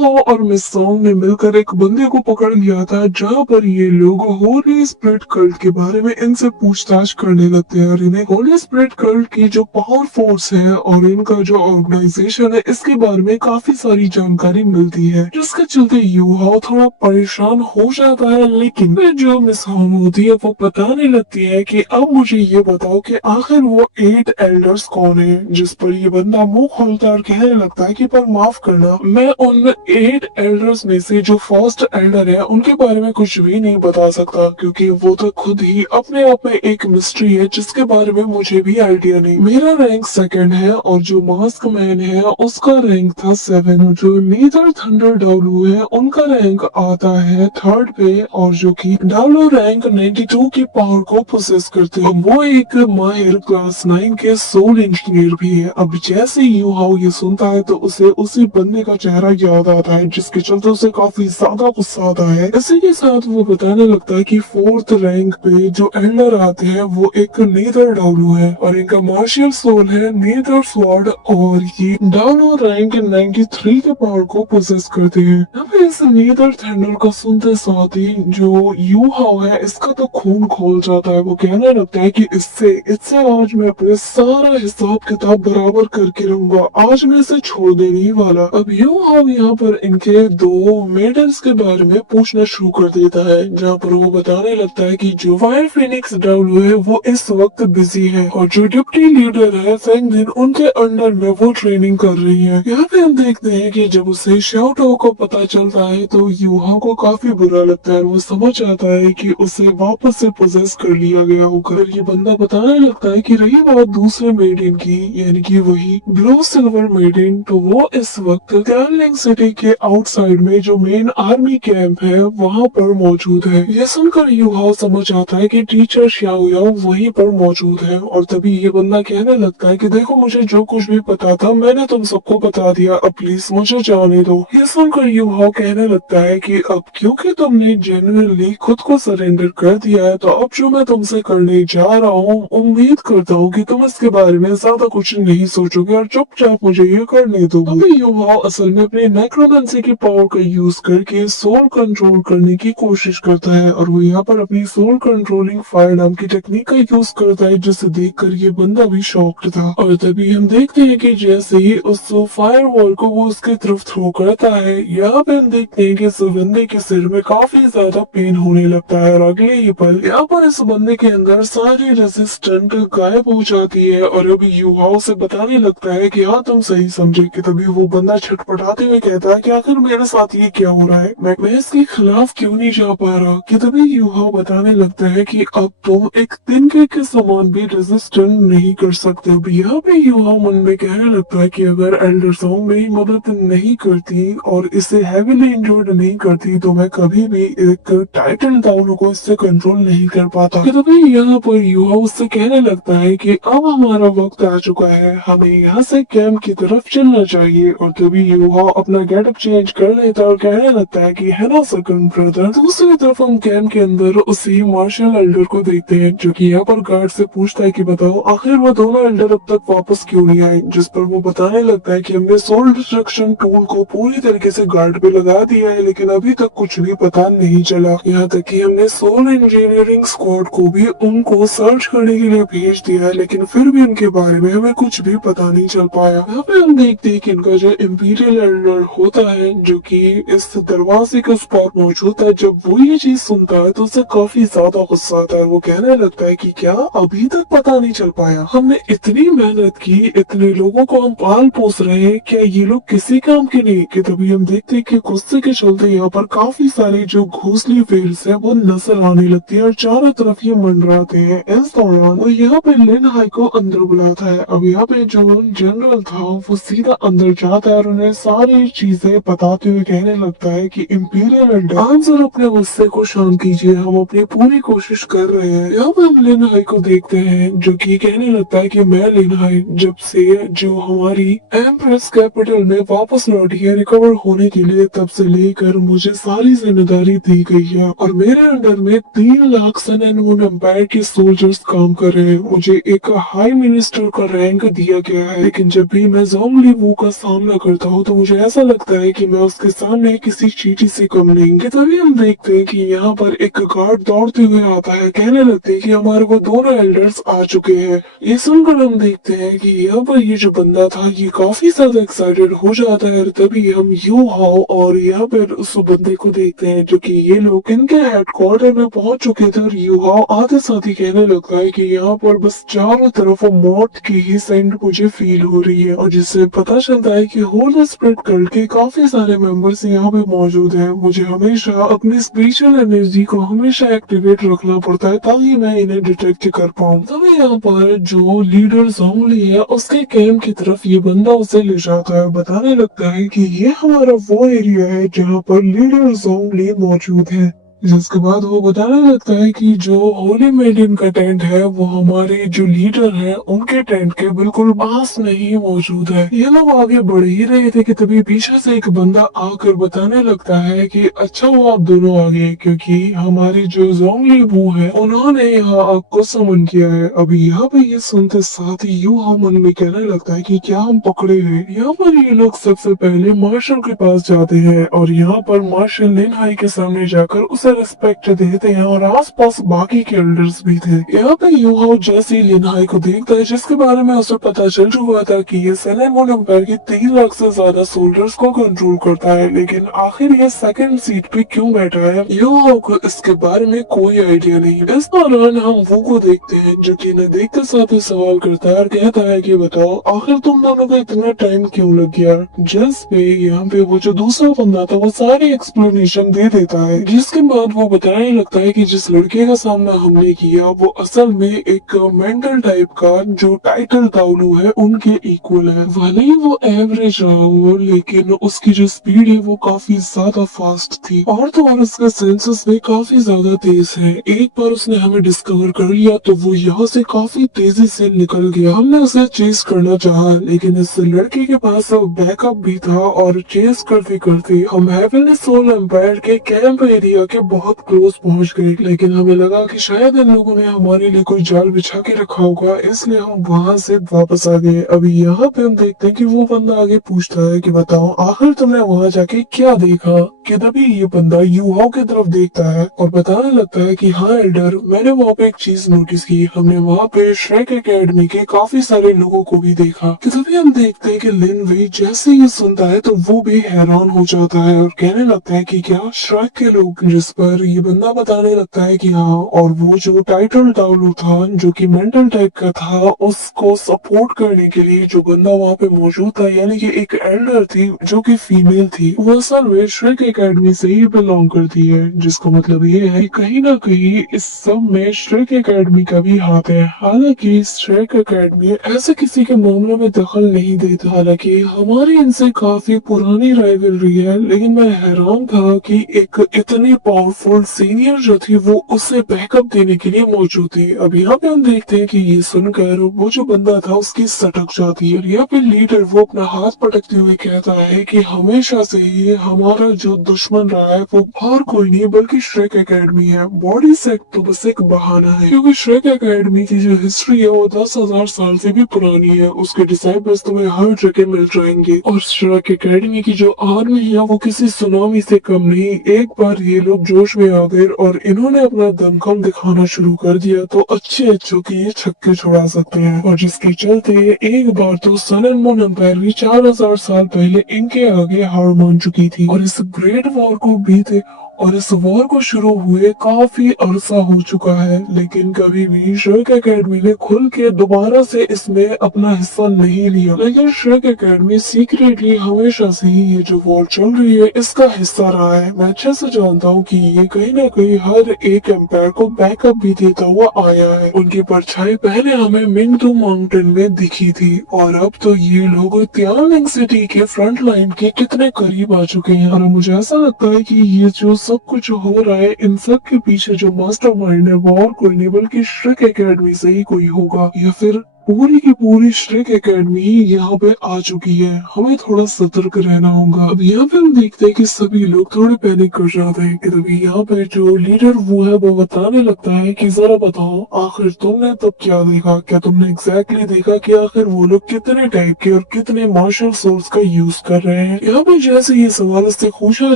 हाओ और miss song ने मिलकर एक बंदे को पकड़ लिया था, जहाँ पर ये लोग होली स्पिरिट कल्ट के बारे में इनसे पूछताछ करने लगते हैं और इन्हें होली स्पिरिट कल्ट की जो पावर फोर्स है और इनका जो ऑर्गेनाइजेशन है इसके बारे में काफी सारी जानकारी मिलती है, जिसके चलते यूहाओ थोड़ा परेशान हो जाता है। लेकिन फिर जो मिस होम होती है वो बताने लगती है कि अब मुझे ये बताओ कि आखिर वो 8 एल्डर्स कौन है, जिस पर ये बंदा मुंह खोलता है और कहने लगता है कि पर माफ करना, मैं उन 8 एल्डर्स में से जो फर्स्ट एल्डर है उनके बारे में कुछ भी नहीं बता सकता, क्योंकि वो तो खुद ही अपने आप में एक मिस्ट्री है जिसके बारे में मुझे भी आइडिया नहीं। मेरा रैंक सेकंड है और जो मास्क मैन है उसका रैंक था 7 और जो नीदर थंडर डाब्लू है उनका रैंक आता है थर्ड पे, और जो कि डाब्लू रैंक 92 की पावर को प्रोसेस करते हैं। वो एक माहिर क्लास 9 के सोल इंजीनियर भी है। अब जैसे यूहाओ ये सुनता है तो उसे उसी बंदे का चेहरा याद आता है, जिसके चलते उसे काफी ज्यादा गुस्सा आता है। इसी के साथ वो बताने लगता है कि फोर्थ रैंक पे जो एल्डर आते हैं वो एक नीदर डाब्लू है और इनका मार्शियल सोल है नीदर स्वॉर्ड, और ये डाब्लू रैंक 93 के पावर को पोसेस करते हैं। अब इस नीदर थंडर को सुनते साथ ही जो यूहाओ है इसका तो खून खोल जाता है। वो कहने लगता है कि इससे इससे आज मैं अपने सारा हिसाब किताब बराबर करके रहूंगा, आज मैं इसे छोड़ देने ही वाला। अब यूहाओ यहाँ पर इनके दो मेडल्स के बारे में पूछना शुरू कर देता है, जहाँ पर वो बताने लगता है कि जो फायर फिनिक्स डाब्लू है वो इस वक्त बिजी है और जो डिप्टी लीडर है फैंगदिन उनके अंडर में वो ट्रेनिंग कर रही है। यहाँ पे हम देखते हैं कि जब उसे शाओटो को पता चलता है तो यूहाओ को काफी बुरा लगता है। वो समझ आता है कि उसे वापस से पोजेस कर लिया गया होगा। ये बंदा बताने लगता है कि रही बात दूसरे मेडिन की, यानी कि वही ब्लू सिल्वर मेडिन, तो वो इस वक्त कैरलिंग सिटी के आउटसाइड में जो मेन आर्मी कैंप है वहाँ पर मौजूद है। ये सुनकर यूहाओ समझ आता है कि टीचर शाओयाओ वहीं पर मौजूद है, और तभी ये बंदा कहने लगता है कि देखो मुझे जो कुछ भी पता था मैंने तुम सबको बता दिया, अब प्लीज मुझे जाने दो। ये सुनकर यूहाओ कहने लगता है कि अब क्योंकि तुमने जेन्युइनली खुद को सरेंडर कर दिया है तो अब जो मैं तुमसे करने जा रहा हूँ उम्मीद करता हूँ कि तुम इसके बारे में ज्यादा कुछ नहीं सोचोगे और चुपचाप मुझे ये करने दो। अभी यूहाओ असल में अपने नेक्रोमेंसी की पावर का यूज करके सोल कंट्रोल करने की कोशिश करता है, और वो यहाँ पर अपनी सोल कंट्रोलिंग फायर नाम की टेक्निक का यूज करता है, जिसे देखकर ये बंदा भी शॉक्ड था। और तभी हम देखते हैं कि जैसे ही उस फायर वॉल को वो उसकी तरफ थ्रो करता है, यहाँ पे हम देखते हैं कि इस बंदे के सिर में काफी ज्यादा पेन होने लगता है, और अगले ही पल यहाँ पर इस बंदे के अंदर सारी रेजिस्टेंट गायब हो जाती है और अभी यूहाओ से बताने लगता है कि हाँ तुम सही समझे। कि तभी वो बंदा छटपटाते हुए कहता है कि आखिर मेरे साथ ये क्या हो रहा है, मैं इसके खिलाफ क्यों नहीं जा पा रहा। कि तभी यूहाओ बताने लगता है कि अब तुम एक तिनके के समान भी रेजिस्टेंट नहीं कर सकते। अब यहाँ पे यूहाओ मन में कहने लगता है कि अगर एल्डर सॉन्ग मेरी मदद नहीं करती और इसे हैवीली इंजर्ड नहीं करती तो मैं कभी भी एक टाइटन टाउन को इससे कंट्रोल नहीं कर पाता। कि तभी यहाँ पर यूहाओ उससे कहने लगता है कि अब हमारा वक्त आ चुका है, हमें यहाँ से कैंप की तरफ चलना चाहिए। और तभी यूहाओ अपना गेटअप चेंज कर लेता है और कहने लगता है कि है ना सेकंड ब्रदर। दूसरी तरफ हम कैंप के अंदर उसी मार्शल एल्डर को देखते हैं, जो कि यहाँ पर गार्ड से पूछता है कि बताओ आखिर वो दोनों एल्डर अब तक वापस क्यों नहीं आए। जिस पर वो बताने लगता है कि हमने सोल डिस्ट्रक्शन टूल को पूरी तरीके से गार्ड पे लगा दिया है, लेकिन अभी तक कुछ भी पता नहीं चला। यहाँ तक कि हमने सोल इंजीनियरिंग स्क्वाड को भी उनको सर्च करने के लिए भेज दिया है, लेकिन फिर भी उनके बारे में हमें कुछ भी पता नहीं चल पाया। यहाँ पे हम देखते हैं कि इनका जो इंपीरियल एल्डर होता है, जो कि इस दरवाजे के उस पार मौजूद है, जब वो ये चीज सुनता है तो उसे काफी ज्यादा गुस्सा आता है। वो कहने लगता है कि क्या अभी तक पता नहीं चल पाया, हमने इतनी मेहनत की, इतने लोगों को हम पाल पोस रहे हैं, क्या ये लोग किसी काम के नहीं। कि तभी हम देखते हैं कि गुस्से के चलते यहाँ पर काफी सारे जो घोंसली फेल्स है वो नजर आने लगती है और चारों तरफ ये मंडराते हैं। इस दौरान वो यहाँ पे लिन हाई को अंदर बुलाता है। अब यहाँ पे जो जनरल था वो सीधा अंदर जाता है और उन्हें सारी चीजें बताते हुए कहने लगता है कि इंपीरियल एल्डर आप जरा अपने गुस्से को शांत कीजिए, हम अपनी पूरी कोशिश कर रहे हैं। यहाँ पे हम लिन हाई को देखते हैं जो कि कहने लगता है कि मैं लिन हाई जब से जो हमारी एम्प्रेस कैपिटल में वापस लौटी है रिकवर होने के लिए, तब से लेकर मुझे सारी जिम्मेदारी दी गई है और मेरे अंडर में 3 लाख सन एंड मून एम्पायर के सोल्जर्स काम कर रहे हैं। मुझे एक हाई मिनिस्टर का रैंक दिया गया है, लेकिन जब भी मैं ज़ोंगली वू का सामना करता हूँ तो मुझे ऐसा लगता लगता है कि मैं उसके सामने किसी चींटी से कम नहीं। कि तभी हम देखते हैं कि यहाँ पर एक गार्ड दौड़ते हुए आता है, कहने लगते हैं कि हमारे को दोनों एल्डर्स आ चुके हैं। ये सुनकर हम देखते हैं कि यहाँ पर ये जो बंदा था ये काफी ज्यादा एक्साइटेड हो जाता है। तभी हम यू हाओ और यहाँ पर उस बंदे को देखते हैं जो कि ये लोग इनके हेडक्वार्टर में पहुंच चुके थे। और यू हाओ आते साथ ही कहने लगता है कि यहाँ पर बस चारों तरफ मौत की ही सेंट मुझे फील हो रही है, और जिससे पता चलता है कि होली स्प्रिट कल्ट के काफी सारे मेंबर्स यहाँ पे मौजूद हैं। मुझे हमेशा अपनी स्पिरिचुअल एनर्जी को हमेशा एक्टिवेट रखना पड़ता है ताकि मैं इन्हें डिटेक्ट कर पाऊँ। तभी यहाँ पर जो लीडर जोंगली है उसके कैंप की तरफ ये बंदा उसे ले जाता है, बताने लगता है कि ये हमारा वो एरिया है जहाँ पर लीडर जोंगली मौजूद है। जिसके बाद वो बताने लगता है कि जो होली मेडिन का टेंट है वो हमारे जो लीडर है उनके टेंट के बिल्कुल पास में ही मौजूद है। ये लोग आगे बढ़ ही रहे थे कि तभी पीछे से एक बंदा आकर बताने लगता है कि अच्छा वो आप दोनों आ गए, क्योंकि हमारी जो जोंगली बू है उन्होंने यहाँ आपको समन किया है। अभी यहाँ पे ये सुनते साथ ही यू हम मन में कहने लगता है कि क्या हम पकड़े गए। यहाँ पर ये लोग सबसे पहले मार्शल के पास जाते हैं और यहाँ पर मार्शल लिन हाई के सामने जाकर उसे रिस्पेक्ट देते हैं, और आसपास बाकी के एल्डर्स भी थे। यहाँ पे यू हाओ जैसे लिन हाई को देखता है जिसके बारे में उसे पता चल चुका था कि ये सन एंड मून एम्पायर के 3 लाख से ज्यादा सोल्जर्स को कंट्रोल करता है, लेकिन आखिर ये सेकंड सीट पे क्यों बैठा है यू हाओ को इसके बारे में कोई आइडिया नहीं। इस दौरान हम वो को देखते हैं जो कि इन्हें देखते साथ ही सवाल करता है और कहता है कि बताओ आखिर तुम दोनों को इतना टाइम क्यों लग गया। जिस पे यहाँ पे वो जो दूसरा बंदा था वो सारी एक्सप्लेनेशन दे देता है, जिसके बाद वो बताने लगता है कि जिस लड़के का सामना हमने किया वो असल में एक मेंटल टाइप का जो टाइटल ताउलू है उनके इक्वल है। भले ही वो एवरेज रहा हो लेकिन उसकी जो स्पीड है वो काफी ज्यादा फास्ट थी, और तो और उसका सेंसेस भी काफी ज्यादा तेज है। एक बार उसने हमें डिस्कवर कर लिया तो वो यहाँ से काफी तेजी से निकल गया। हमने उसे चेस करना चाहा लेकिन इस लड़के के पास बैकअप भी था, और चेस करते करते हम हेवनली सोल एम्पायर के कैंप एरिया के बहुत क्लोज पहुंच गए। लेकिन हमें लगा कि शायद इन लोगों ने हमारे लिए कोई जाल बिछा के रखा होगा, इसलिए हम वहां से वापस आ गए। अभी यहाँ पे हम देखते हैं कि वो बंदा आगे पूछता है कि बताओ आखिर तुमने वहां जाके क्या देखा। कि तभी ये बंदा यू हाओ की तरफ देखता है और बताने लगता है कि हाँ एल्डर, मैंने वहाँ पे एक चीज नोटिस की। हमने वहाँ पे श्रेक एकेडमी के काफी सारे लोगों को भी देखा। कि तभी हम देखते हैं कि लिन वेई जैसे ये सुनता है तो वो भी हैरान हो जाता है और कहने लगता है कि क्या श्रेक के लोग। जिस पर ये बंदा बताने लगता है कि हाँ, और वो जो टाइटल टाउलू था जो कि मेंटल टाइप का था उसको सपोर्ट करने के लिए जो बंदा वहाँ पे मौजूद था यानी कि एक एल्डर थी जो कि फीमेल थी, वो असल में श्रेक एकेडमी से ही बिलोंग करती है। जिसका मतलब ये है कि कहीं ना कहीं इस सब में श्रेक एकेडमी का भी हाथ है। हालांकि श्रेक एकेडमी ऐसे किसी के मामलों में दखल नहीं देता, हालांकि हमारी इनसे काफी पुरानी राइवलरी है, लेकिन मैं हैरान था कि एक इतनी पावरफुल सीनियर जो थी वो उसे बैकअप देने के लिए मौजूद थी। अब यहाँ पे हम देखते हैं कि ये सुनकर वो जो बंदा था उसकी सटक जाती है, और यहाँ पे लीडर वो अपना हाथ पटकते हुए कहता है कि हमेशा से ही हमारा जो दुश्मन रहा है वो और कोई नहीं बल्कि श्रेक एकेडमी है। बॉडी सेट तो बस एक बहाना है, क्योंकि श्रेक एकेडमी की जो हिस्ट्री है वो 10,000 साल से भी पुरानी है। उसके डिसाइपल्स तुम्हें हर जगह मिल जाएंगे, और श्रेक एकेडमी की जो आर्मी है वो किसी सुनामी से कम नहीं। एक बार ये लोग जोश में आ गए और इन्होंने अपना दमखम दिखाना शुरू कर दिया तो अच्छे के ये छक्के छुड़ा सकते हैं, और जिसके चलते एक बार तो सन एंड मून एम्पायर भी 4,000 साल पहले इनके आगे हार मान चुकी थी। और इस ग्रेट वॉर को बीते और इस वॉर को शुरू हुए काफी अरसा हो चुका है, लेकिन कभी भी श्रेक एकेडमी ने खुल के दोबारा से इसमें अपना हिस्सा नहीं लिया। लेकिन श्रेक एकेडमी सीक्रेटली हमेशा से ही ये जो वॉर चल रही है इसका हिस्सा रहा है। मैं अच्छे से जानता हूँ कि ये कहीं ना कहीं हर एक एम्पायर को बैकअप भी देता हुआ आया है। उनकी परछाई पहले हमें मिंगदू माउंटेन में दिखी थी, और अब तो ये लोग तियानजिंग सिटी के फ्रंट लाइन के कितने करीब आ चुके हैं। और मुझे ऐसा लगता है कि ये जो सब कुछ हो रहा है इन सब के पीछे जो मास्टरमाइंड है वो और कोई नहीं बल्कि श्रेक एकेडमी से ही कोई होगा, या फिर पूरी की पूरी श्रेक एकेडमी यहाँ पे आ चुकी है। हमें थोड़ा सतर्क रहना होगा। अब यहाँ पे हम देखते हैं कि सभी लोग थोड़े पैनिक कर जाते हैं कि तभी यहाँ पे जो लीडर वो है वो बताने लगता है कि जरा बताओ आखिर तुमने तब क्या देखा, क्या तुमने एग्जैक्टली देखा कि आखिर वो लोग कितने टाइप के और कितने मार्शल सोर्स का यूज कर रहे हैं। यहाँ पे जैसे ये सवाल इससे पूछा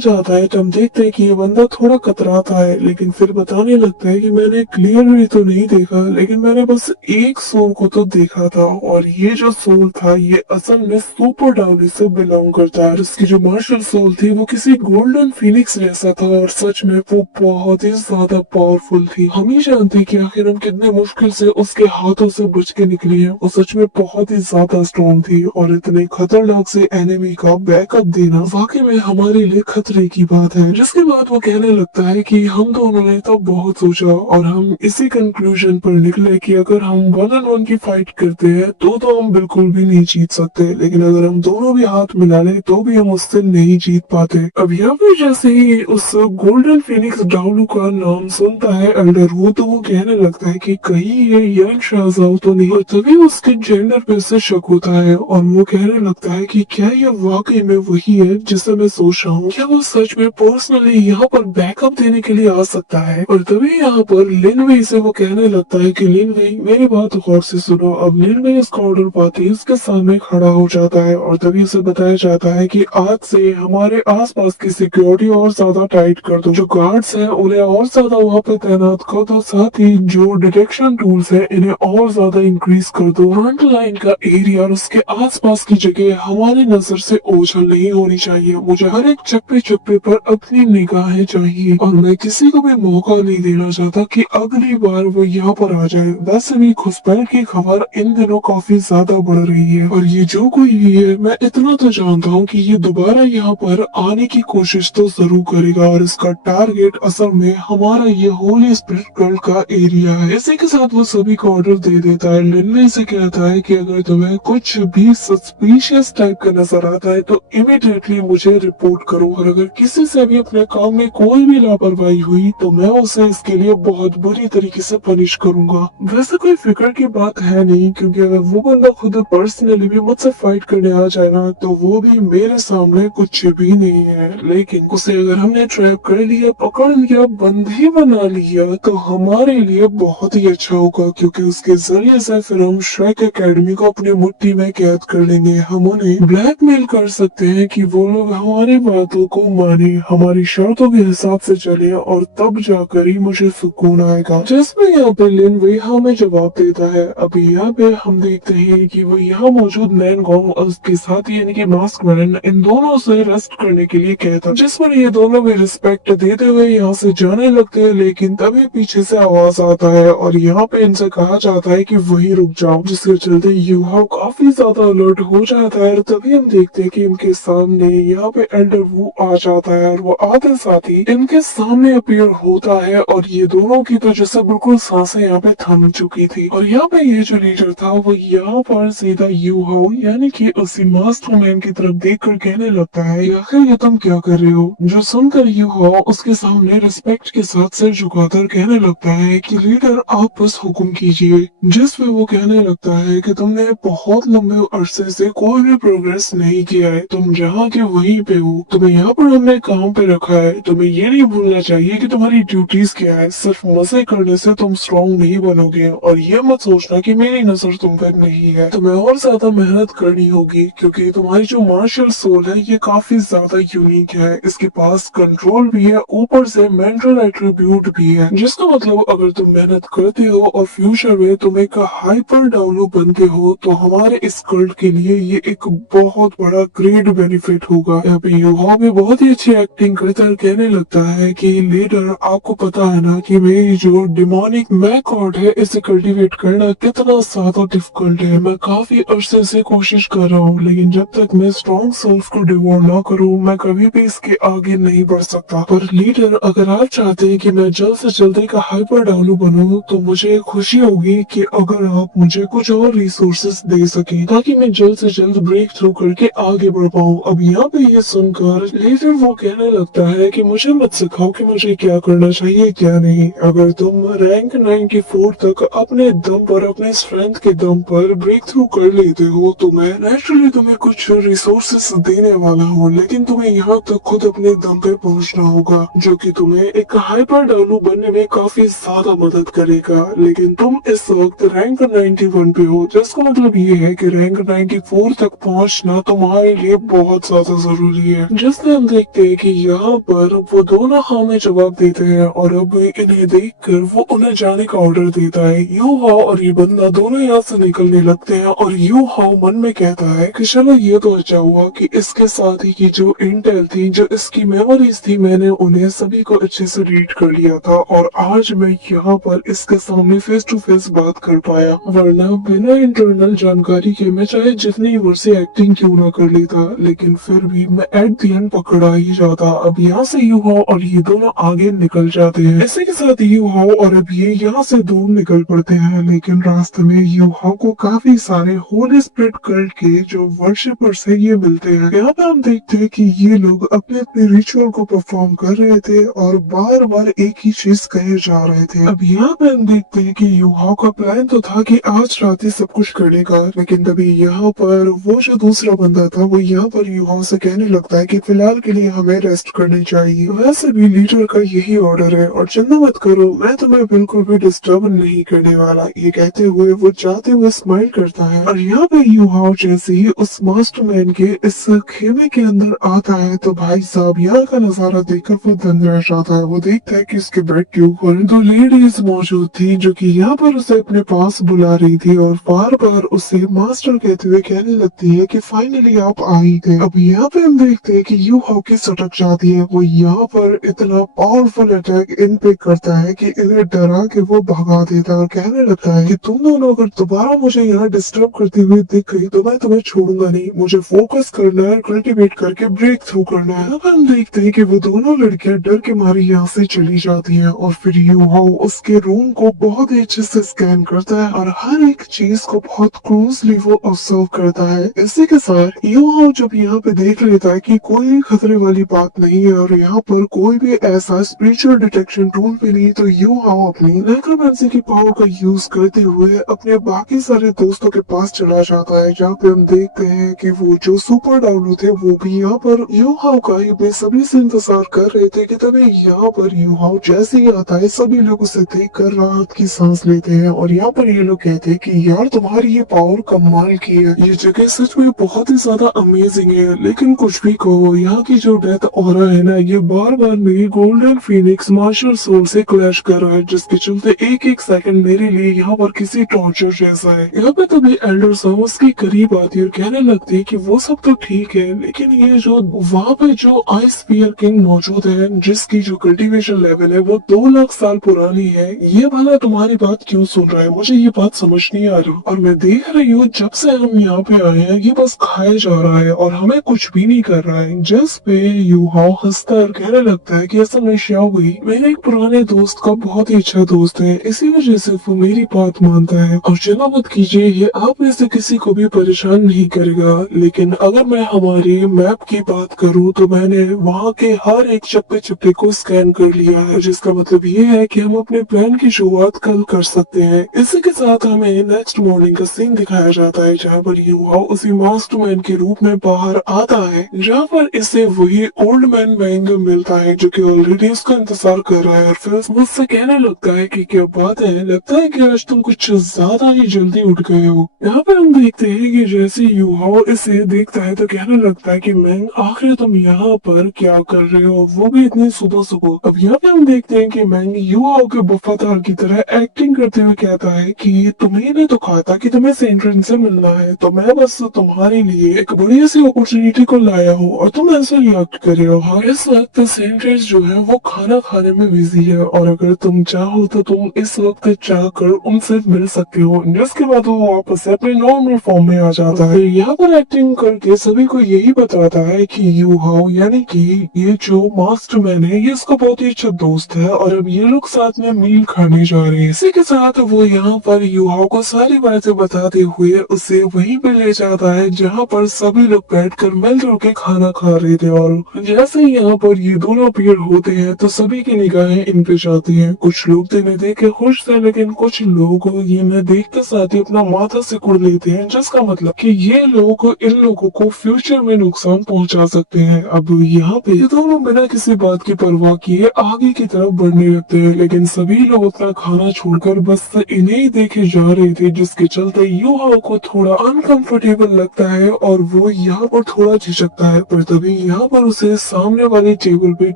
जाता है तो हम देखते हैं कि ये बंदा थोड़ा कतराता है, लेकिन फिर बताने लगता है कि मैंने क्लियरली तो नहीं देखा, लेकिन मैंने बस एक सोल को तो देखा था और ये जो सोल था ये असल में सुपर डाउली से बिलोंग करता है। इसकी जो मार्शल सोल थी वो किसी गोल्डन फिनिक्स जैसा था और सच में वो बहुत ही ज्यादा पावरफुल थी। हम ही जानते हैं कि आखिर हम कितने मुश्किल से उसके हाथों से बच के निकली है। वो सच में बहुत ही ज्यादा स्ट्रॉन्ग थी और इतने खतरनाक से एनिमी का बैकअप देना वाकई में हमारे लिए खतरे की बात है। जिसके बाद वो कहने लगता है कि हम दोनों ने तो बहुत सोचा और हम इसी कंक्लूजन पर निकले कि अगर हम 1-on-1 की फाइट करते हैं तो हम बिल्कुल भी नहीं जीत सकते, लेकिन अगर हम दोनों भी हाथ मिला ले तो भी हम उससे नहीं जीत पाते। अब यहाँ पे जैसे ही उस गोल्डन फिनिक्स डाउलू का नाम सुनता है एल्डर वो, तो वो कहने लगता है कि कहीं ये यंग शाहजाद तो नहीं। और तभी उसके जेंडर पे से शक होता है और वो कहने लगता है कि क्या ये वाकई में वही है जिसे मैं सोच रहा हूँ, क्या वो सच में पर्सनली यहाँ पर बैकअप देने के लिए आ सकता है। और तभी यहाँ पर लिनवे से वो कहने लगता है कि लिनवे मेरी बात गौर से सुनो। अब लिनवे इसका ऑर्डर पाते ही उसके सामने खड़ा हो जाता है और तभी उसे बताया जाता है कि आज से हमारे आसपास की सिक्योरिटी और ज्यादा टाइट कर दो, जो गार्ड्स हैं उन्हें और ज्यादा वहाँ पे तैनात कर दो, साथ ही जो डिटेक्शन टूल्स है इन्हें और ज्यादा इंक्रीज कर दो। फ्रंट लाइन का एरिया और उसके आसपास की जगह हमारी नजर से ओझल नहीं होनी चाहिए। मुझे हर एक चप्पे चप्पे पर अपनी निगाहें चाहिए और मैं किसी को भी मौका नहीं देना चाहता कि अगली बार वो यहाँ पर आ जाए। वैसे भी घुसपैठ की खबर इन दिनों काफी ज्यादा बढ़ रही है और ये जो कोई भी है मैं इतना तो जानता हूँ कि ये दोबारा यहाँ पर आने की कोशिश तो जरूर करेगा और इसका टारगेट असल में हमारा ये होली स्पिरिट कल्ट का एरिया है। इसी के साथ वो सभी को ऑर्डर दे देता है। लिनवे से कहता है कि अगर तुम्हें कुछ भी सस्पिशियस टाइप का नजर आता है तो इमीडिएटली मुझे रिपोर्ट करो और अगर किसी से भी अपने काम में कोई भी लापरवाही हुई तो मैं उसे इसके लिए बहुत बुरी तरीके से पनिश करूंगा। वैसे कोई फिक्र की बात है नहीं, क्योंकि अगर वो बंदा खुद पर्सनली भी मुझसे फाइट करने आ जाए ना तो वो भी मेरे सामने कुछ भी नहीं है, लेकिन उसे अगर हमने ट्रैप कर लिया, पकड़ लिया, बंदी बना लिया तो हमारे लिए बहुत ही अच्छा होगा, क्योंकि उसके जरिए से फिर हम श्रेक एकेडमी को अपने मुट्ठी में कैद कर लेंगे। हम उन्हें ब्लैकमेल कर सकते हैं कि वो लोग हमारी बातों को माने, हमारी शर्तों के हिसाब से चले और तब जाकर ही मुझे सुकून आएगा। जिसमें यहाँ पे लिन वही हमें जवाब देता है। अभी यहाँ पे हम देखते हैं कि वो यहाँ मौजूद नैन गोंग और उसके साथी यानी कि मास्क मैन इन दोनों से रेस्ट करने के लिए कहता, जिस पर ये दोनों भी रिस्पेक्ट देते हुए यहाँ से जाने लगते हैं, लेकिन तभी पीछे से आवाज आता है और यहाँ पे इनसे कहा जाता है कि वही रुक जाओ, जिसके चलते यूहाओ काफी ज्यादा अलर्ट हो जाता है। तभी हम देखते हैं कि इनके सामने यहाँ पे एल्डर वू आ जाता है और वो आते साथ ही इनके सामने अपीयर होता है और ये दोनों की तो जैसे बिल्कुल सांसें यहाँ पे थम चुकी थी। और यहाँ पे ये जो लीडर था वो यहाँ पर सीधा यूहाओ यानी कि उसी मास्टरमाइंड की तरफ देखकर कहने लगता है, आखिर ये तुम क्या कर रहे हो। जो सुनकर यूहाओ उसके सामने रिस्पेक्ट के साथ सिर झुकाकर कहने लगता है कि लीडर आप बस हुक्म कीजिए। जिस पे वो कहने लगता है कि तुमने बहुत लंबे अरसे से कोई भी प्रोग्रेस नहीं किया है, तुम जहाँ के वहीं पे हो, तुम्हें यहाँ पर हमने काम पे रखा है, तुम्हें ये नहीं भूलना चाहिए कि तुम्हारी ड्यूटीज क्या है। सिर्फ मजे करने से तुम स्ट्रॉन्ग नहीं बनोगे और ये मत सोचना कि मेरी नजर तुम पर नहीं है, तुम्हें और ज्यादा मेहनत करनी होगी, क्योंकि तुम्हारी जो मार्शल सोल है ये काफी ज्यादा यूनिक है। इसके पास कंट्रोल भी है, ऊपर से मेंटल एट्रीब्यूट भी है, जिसका मतलब अगर तुम मेहनत करते हो और फ्यूचर में तुम एक हाइपर डाउनलोड बनते हो तो हमारे इस कल्ट के लिए ये एक बहुत बड़ा ग्रेट बेनिफिट होगा। यहाँ पे यूहा भी बहुत ही अच्छी एक्टिंग करता है, कहने लगता है कि लीडर आपको पता है ना कि मेरी जो डिमोनिक मैकॉर्ड है इसे कल्टीवेट करना कितना ज्यादा डिफिकल्ट है। मैं काफी अरसे से कोशिश कर रहा हूँ, लेकिन जब तक मैं स्ट्रॉन्ग सोल्स को डिवोर ना करूँ मैं कभी भी इसके आगे नहीं बढ़ सकता। पर लीडर अगर आप चाहते हैं कि मैं जल्द से जल्द एक हाइपर डाउनलोड बनूं तो मुझे खुशी होगी कि अगर आप मुझे कुछ और रिसोर्सेस दे सकें ताकि मैं जल्द से जल्द ब्रेक थ्रू करके आगे बढ़ पाऊँ। अब यहाँ पे ये सुनकर लीडर वो कहने लगता है कि मुझे मत सिखाओ कि मुझे क्या करना चाहिए क्या नहीं। अगर तुम रैंक 94 तक अपने दम पर अपने स्ट्रेंथ स्ट्रेंथ के दम पर ब्रेक थ्रू कर लेते हो तो मैं नेचुरली तुम्हें कुछ रिसोर्सेस देने वाला हूँ, लेकिन तुम्हें यहाँ तक खुद अपने दम पे पहुँचना होगा, जो कि तुम्हें एक हाइपर डायनो बनने में काफी ज्यादा मदद करेगा। लेकिन तुम इस वक्त रैंक 91 पे हो, जिसका मतलब ये है कि रैंक 94 तक पहुंचना तुम्हारे लिए बहुत ज्यादा जरूरी है। जिससे हम देखते हैं कि यहाँ पर वो दोनों हमें जवाब देते हैं और अब इन्हें देखकर वो उन्हें जाने का ऑर्डर देता है। यू हाओ और ये बंदा दोनों यहाँ से निकलने लगते हैं और यू हाओ मन में कहता है कि चलो ये तो अच्छा हुआ कि इसके साथ ही की जो इंटेल थी, जो इसकी मेमोरीज थी, मैंने उन्हें सभी को अच्छे से रीड कर लिया था और आज मैं यहाँ पर इसके सामने फेस टू फेस बात कर पाया। वरना बिना इंटरनल जानकारी के मैं चाहे जितनी वर्षी एक्टिंग क्यों ना कर लेता, लेकिन फिर भी मैं एट द एंड पकड़ा ही जाता। अब यहाँ से यू हाओ और ये दोनों आगे निकल जाते हैं। इसी के साथ यू हाओ और अब ये यहाँ से दूर निकल पड़ते हैं, लेकिन रास्ते में यू हाओ को काफी सारे होली स्पिरिट कल्ट के जो वर्शिपर्स है ये मिलते हैं। यहाँ पे हम देखते हैं कि ये लोग अपने अपने रिचुअल को परफॉर्म कर रहे थे और बार बार एक ही चीज कहे जा रहे थे। अब यहाँ पे हम देखते हैं कि यू हाओ का प्लान तो था कि आज रात ही सब कुछ करेगा, लेकिन तभी यहाँ पर वो जो दूसरा बंदा था वो यहाँ पर यू हाओ से कहने लगता है कि फिलहाल के लिए हमें रेस्ट करनी चाहिए। वैसे भी लीडर का यही ऑर्डर है और चिंता मत करो, मैं तुम्हें बिल्कुल भी डिस्टर्ब नहीं करने वाला। ये कहते हुए वो जाते हुए स्माइल करता है और यहाँ पे यू हाओ जैसे ही उस मास्टरमैन के इस खेमे के अंदर आता है तो भाई साहब यहाँ का नजारा देखकर वो दंग रह जाता है। वो देखता है कि उसके बेड के ऊपर दो लेडीज मौजूद थी जो कि यहाँ पर उसे अपने पास बुला रही थी और बार बार उसे मास्टर कहते हुए कहने लगती है कि फाइनली आप आ ही गए। अब यहाँ पे हम देखते हैं कि यू हाओ की सटक जाती है। वो यहाँ पर इतना पावरफुल अटैक इन पे करता है कि इन्हें डरा के वो भगा देता है और कहने लगता है कि तुम दोनों अगर दोबारा मुझे यहाँ डिस्टर्ब करते हुए दिख गई तो मैं तुम्हें छोड़ूंगा नहीं। मुझे फोकस करना है, कल्टीवेट करके ब्रेक थ्रू करना है। अब हम देखते हैं कि वो दोनों लड़कियां डर के मारे यहाँ से चली जाती हैं और फिर यू हाओ उसके रूम को बहुत ही अच्छे से स्कैन करता है और हर एक चीज को बहुत क्लोजली वो ऑब्जर्व करता है। इसी के साथ यू हाओ जब यहाँ पे देख लेता है कि कोई खतरे वाली बात नहीं है और यहाँ पर कोई भी ऐसा स्पिरिचुअल डिटेक्शन टूल भी नहीं, तो यू हाओ अपनी नेक्रोमेंसी की पावर का यूज करते हुए अपने बाकी सारे दोस्तों के पास चला जाता है, जहाँ पे हम देखते हैं कि वो जो सुपर डाउनू थे वो भी यहाँ पर यू हाओ का ही बेसब्री से इंतजार कर रहे थे कि तभी यहाँ पर यू हाओ जैसे ही आता है सभी लोग उसे देख कर राहत की सांस लेते हैं और यहाँ पर ये लोग कहते हैं कि यार तुम्हारी ये पावर कमाल की है, ये जगह सच में बहुत ही ज्यादा अमेजिंग है। लेकिन कुछ भी कहो, यहाँ की जो डेथ ऑरा है ना, ये बार बार मेरी गोल्डन फीनिक्स मार्शल सोल से क्लैश कर रहा है, जिसके चलते एक एक सेकंड मेरे लिए यहाँ पर किसी टॉर्चर जैसा है। यहाँ पे तभी एल्डर सम उसके करीब आती है और कहने लगती है कि वो सब तो ठीक है, लेकिन ये जो वहाँ पे जो आइस स्पीयर किंग मौजूद है जिसकी जो कल्टीवेशन लेवल है वो 2 लाख साल पुरानी है, ये भला तुम्हारी बात क्यों सुन रहा है? मुझे ये बात समझ नहीं आ रही और मैं देख रही हूँ जब से हम यहाँ पे आए हैं ये बस खाए जा रहा है और हमें कुछ भी नहीं कर रहा है। जिस पे यू हाओ हंसता और कहने लगता है कि असल में शाओगी मेरे एक पुराने दोस्त का बहुत ही अच्छा दोस्त है, इसी वजह से वो मेरी बात मानता है और चिंता मत कीजिए, ये आप में से किसी को भी परेशान नहीं करेगा। लेकिन अगर मैं हमारे मैप की बात करूँ तो मैंने वहाँ के हर एक चप्पे चप्पे को स्कैन कर लिया है, जिसका मतलब ये है कि हम अपने प्लान की शुरुआत कल कर सकते हैं। इसी के साथ हमें नेक्स्ट मॉर्निंग का सीन दिखाया जाता है जहाँ पर यू हाओ उसी मास्टरमैन के रूप में बाहर आता है, जहाँ पर इसे वही ओल्ड मैन बैंग मिलता है जो कि ऑलरेडी उसका इंतजार कर रहा है और फिर मुझसे कहने लगता है कि क्या बात है, लगता है कि आज तुम कुछ ज्यादा ही जल्दी उठ गए हो। यहाँ पे हम देखते हैं कि जैसे यू हाओ इसे देखता है तो कहने लगता है कि मैंग आखिर तुम यहाँ पर क्या कर रहे हो, वो भी इतनी सुबह सुबह। अब यहाँ पे हम देखते हैं कि मैंग यू हाओ के वफादार की तरह एक्टिंग करते हुए कहता है कि तुम्हें ने तो कहा था कि तुम्हें सेंट्रन से मिलना है, तो मैं बस तुम्हारे लिए एक बढ़िया सी अपॉर्चुनिटी को लाया हूँ और तुम ऐसे रिएक्ट कर रहे हो। हाँ, इस वक्त सेंट्रेस जो है वो खाना खाने में बिजी है और अगर तुम चाहो तो तुम इस वक्त चाह कर उनसे मिल सकते हो, जिसके बाद वो वापस से अपने नॉर्मल फॉर्म में आ जाता है। यहाँ पर एक्टिंग करके सभी को यही बताता है कि यू हाओ यानी कि ये जो मास्टरमैन है ये इसका बहुत ही अच्छा दोस्त है और अब ये लोग साथ में मील खाने जा रहे हैं। इसी के साथ वो यहाँ पर यू हाओ को सारी बातें बताते हुए उसे वहीं पे ले जाता है जहाँ पर सभी लोग बैठकर मिलजुल के खाना खा रहे थे और जैसे ही यहाँ पर ये दोनों अपीयर होते हैं तो सभी की निगाहें इन पे जाती हैं। कुछ लोग तो इन्हें देख के खुश थे, लेकिन कुछ लोग ये न देखते साथ ही अपना माथा सिकुड़ लेते हैं, जिसका मतलब कि ये लोग इन लोगों को फ्यूचर में नुकसान पहुंचा सकते हैं। अब यहाँ पे ये दोनों बिना किसी बात की परवाह किए आगे की तरफ बढ़ने लगते हैं, लेकिन सभी लोग अपना खाना छोड़कर बस इन्हें ही देखे जा रहे थे, जिसके चलते युहाओ को थोड़ा अनकंफर्टेबल लगता है और वो यहाँ पर थोड़ा झिझकता है। पर तभी यहाँ पर उसे सामने वाली टेबल पे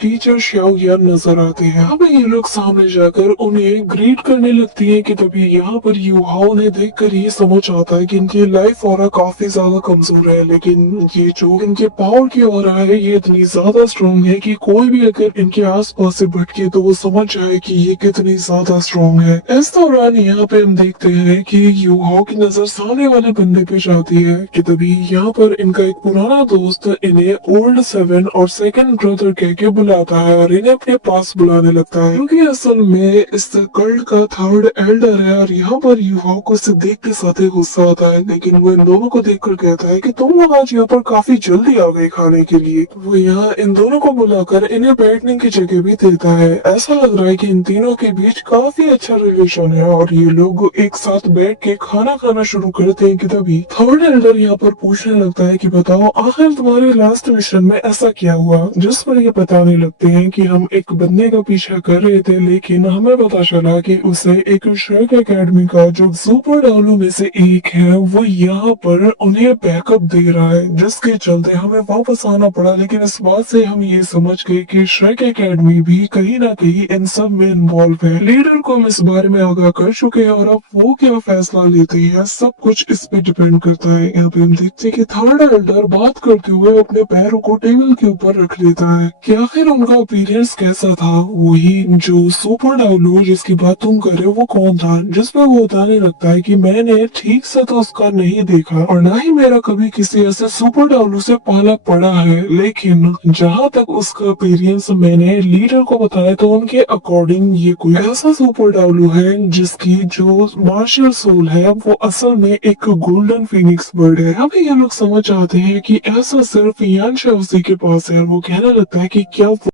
टीचर श्याओ यान नजर आते हैं। अब ये लोग सामने जाकर उन्हें ग्रीट करने लगती है कि तभी यहाँ पर युहाओ ने देखकर ये समझ आता है कि इनकी लाइफ ऑरा काफी ज्यादा कमजोर है, लेकिन ये जो इनके पावर की ऑरा है ये इतनी ज्यादा स्ट्रॉन्ग है कि कोई भी अगर इनके आसपास से भटके तो वो समझ जाए कि ये कितनी ज्यादा स्ट्रॉन्ग है। इस दौरान यहाँ पे हम देखते हैं कि युहाओ की नजर सामने वाले बंदे पे जाती है कि तभी यहाँ पर इनका एक पुराना दोस्त इन्हें ओल्ड 7 और सेकंड ब्रदर कह के बुलाता है और इन्हें अपने पास बुलाने लगता है, क्योंकि असल में इस कल्ट का थर्ड एल्डर है। और यहाँ पर युवाओं को इसे देख के साथ ही गुस्सा आता है, लेकिन वो इन दोनों को देखकर कहता है कि तुम लोग आज यहाँ पर काफी जल्दी आ गए खाने के लिए। वो यहाँ इन दोनों को बुलाकर इन्हें बैठने की जगह भी देता है। ऐसा लग रहा है कि इन तीनों के बीच काफी अच्छा रिलेशन है और ये लोग एक साथ बैठ के खाना खाना शुरू करते हैं कि तभी थर्ड एल्डर यहाँ पर पूछने लगता है कि बताओ आखिर तुम्हारे लास्ट मिशन में ऐसा क्या हुआ, जिस पर ये बताने लगते हैं कि हम एक बंदे का पीछा कर रहे थे, लेकिन हमें पता चला कि उसे एक श्रेक एकेडमी का जो सुपर डाउलो में से एक है वो यहाँ पर उन्हें बैकअप दे रहा है, जिसके चलते हमें वापस आना पड़ा। लेकिन इस बात से हम ये समझ गए कि श्रेक एकेडमी भी कहीं ना कहीं इन सब में इन्वॉल्व है। लीडर को हम इस बारे में आगाह कर चुके हैं और अब वो क्या फैसला लेते हैं सब कुछ इस पे डिपेंड करता है। यहाँ पे हम देखते हैं कि थर्ड एल्डर बात करते हुए अपने पैरों को टेबल के ऊपर रख लेता है कि आखिर उनका अपीयरेंस कैसा था। वही जो सुपर डाउलो जिसकी बात तुम कर रहे हो वो कौन था, जिसमें वो बताने लगता है कि मैंने ठीक से तो उसका नहीं देखा और ना ही मेरा कभी किसी ऐसे सुपर डाउलो से पाला पड़ा है, लेकिन जहाँ तक उसका अपीयरेंस मैंने लीडर को बताया तो उनके अकॉर्डिंग ये कोई ऐसा सुपर डाउलो है जिसकी जो मार्शल सोल है वो असल में एक गोल्डन फिनिक्स बर्ड है। अभी ये लोग समझ आते हैं कि ऐसा सिर्फ यान शाओसी के पास है और वो कहने लगता है कि क्या